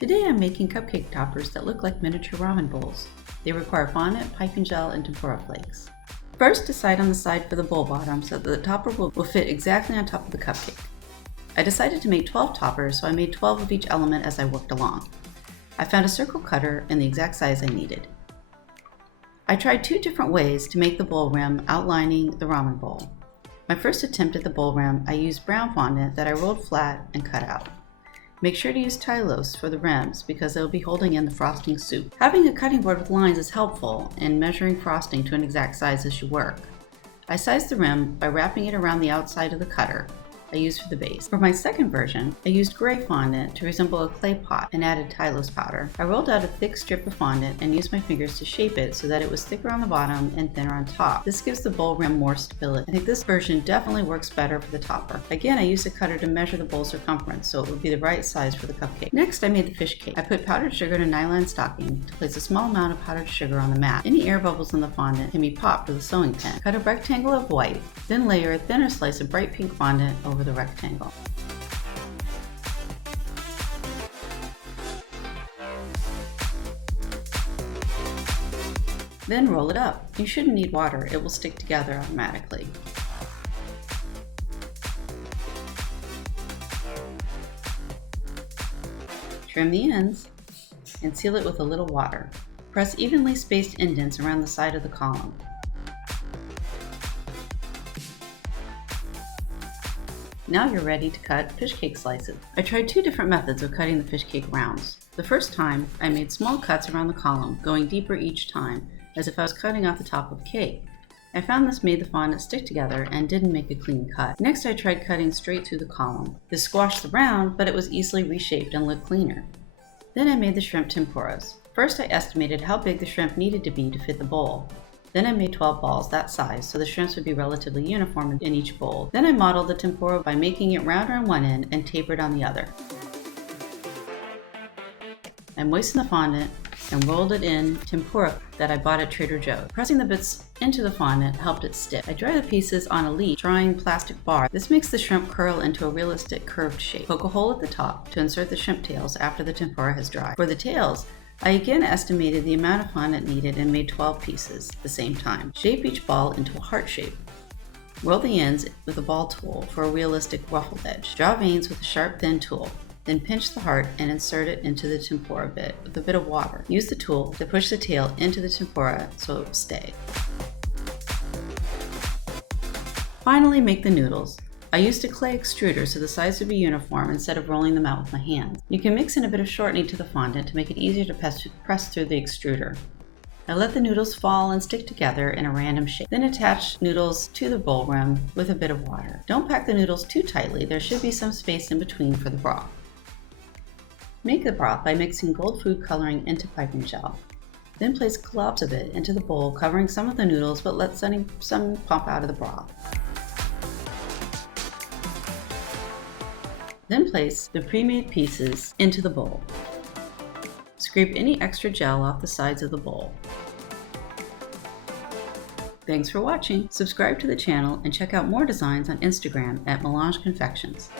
Today I'm making cupcake toppers that look like miniature ramen bowls. They require fondant, piping gel, and tempura flakes. First, decide on the side for the bowl bottom so that the topper will fit exactly on top of the cupcake. I decided to make 12 toppers, so I made 12 of each element as I worked along. I found a circle cutter in the exact size I needed. I tried 2 different ways to make the bowl rim outlining the ramen bowl. My first attempt at the bowl rim, I used brown fondant that I rolled flat and cut out. Make sure to use Tylose for the rims because they'll be holding in the frosting soup. Having a cutting board with lines is helpful in measuring frosting to an exact size as you work. I sized the rim by wrapping it around the outside of the cutter I used for the base. For my second version, I used gray fondant to resemble a clay pot and added Tylose powder. I rolled out a thick strip of fondant and used my fingers to shape it so that it was thicker on the bottom and thinner on top. This gives the bowl rim more stability. I think this version definitely works better for the topper. Again, I used a cutter to measure the bowl circumference so it would be the right size for the cupcake. Next, I made the fish cake. I put powdered sugar in a nylon stocking to place a small amount of powdered sugar on the mat. Any air bubbles in the fondant can be popped with a sewing pin. Cut a rectangle of white, then layer a thinner slice of bright pink fondant over the rectangle. Then roll it up. You shouldn't need water, it will stick together automatically. Trim the ends and seal it with a little water. Press evenly spaced indents around the side of the column. Now you're ready to cut fish cake slices. I tried 2 different methods of cutting the fish cake rounds. The first time, I made small cuts around the column, going deeper each time, as if I was cutting off the top of a cake. I found this made the fondant stick together and didn't make a clean cut. Next, I tried cutting straight through the column. This squashed the round, but it was easily reshaped and looked cleaner. Then I made the shrimp tempuras. First, I estimated how big the shrimp needed to be to fit the bowl. Then I made 12 balls that size so the shrimps would be relatively uniform in each bowl. Then I modeled the tempura by making it rounder on one end and tapered on the other. I moistened the fondant and rolled it in tempura that I bought at Trader Joe's. Pressing the bits into the fondant helped it stick. I dry the pieces on a leaf drying plastic bar. This makes the shrimp curl into a realistic curved shape. Poke a hole at the top to insert the shrimp tails after the tempura has dried. For the tails, I again estimated the amount of fondant needed and made 12 pieces at the same time. Shape each ball into a heart shape. Roll the ends with a ball tool for a realistic ruffled edge. Draw veins with a sharp thin tool. Then pinch the heart and insert it into the tempura bit with a bit of water. Use the tool to push the tail into the tempura so it will stay. Finally, make the noodles. I used a clay extruder so the sides would be uniform instead of rolling them out with my hands. You can mix in a bit of shortening to the fondant to make it easier to press through the extruder. I let the noodles fall and stick together in a random shape. Then attach noodles to the bowl rim with a bit of water. Don't pack the noodles too tightly, there should be some space in between for the broth. Make the broth by mixing gold food coloring into piping gel. Then place globs of it into the bowl, covering some of the noodles but letting some pump out of the broth. Then place the pre-made pieces into the bowl. Scrape any extra gel off the sides of the bowl. Thanks for watching. Subscribe to the channel and check out more designs on Instagram at Melange Confections.